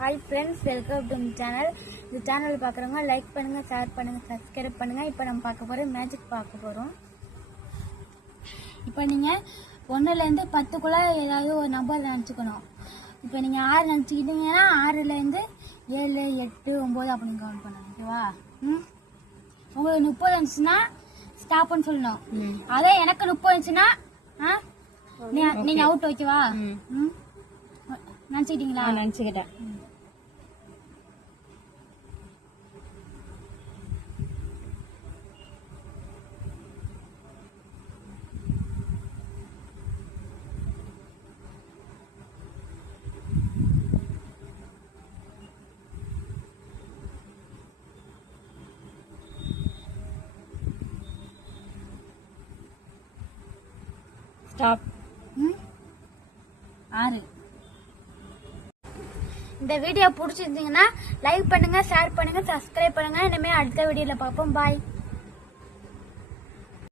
Hi friends, welcome to my channel. இந்த channel பார்க்குறவங்க like பண்ணுங்க, ஷேர் பண்ணுங்க, சப்ஸ்கிரைப் பண்ணுங்க. இப்போ நம்ம பார்க்க போகிறோம் மேஜிக் பார்க்க போகிறோம். இப்போ நீங்கள் 1லேருந்து 10க்குள்ளே ஏதாவது ஒரு நம்பர் நினச்சிக்கணும். இப்போ நீங்கள் 6 நினச்சிக்கிட்டீங்கன்னா 6லேருந்து 7, 8, 9 அப்படின்னு கவுண்ட் பண்ணணும். ஓகேவா? உங்களுக்கு 30 இருந்துச்சுன்னா ஸ்டாப்னு சொல்லணும். அதே எனக்கு 30 இருந்துச்சுன்னா நீங்கள் அவுட். ஓகேவா? நினச்சிக்கிட்டீங்களா? நினச்சிக்கிட்டேன். ஸ்டாப். 6. இந்த வீடியோ பிடிச்சிருந்தீங்கன்னா லைக் பண்ணுங்க, ஷேர் பண்ணுங்க, சப்ஸ்கிரைப் பண்ணுங்க. இனிமேல் அடுத்த வீடியோல பார்ப்போம். பாய்.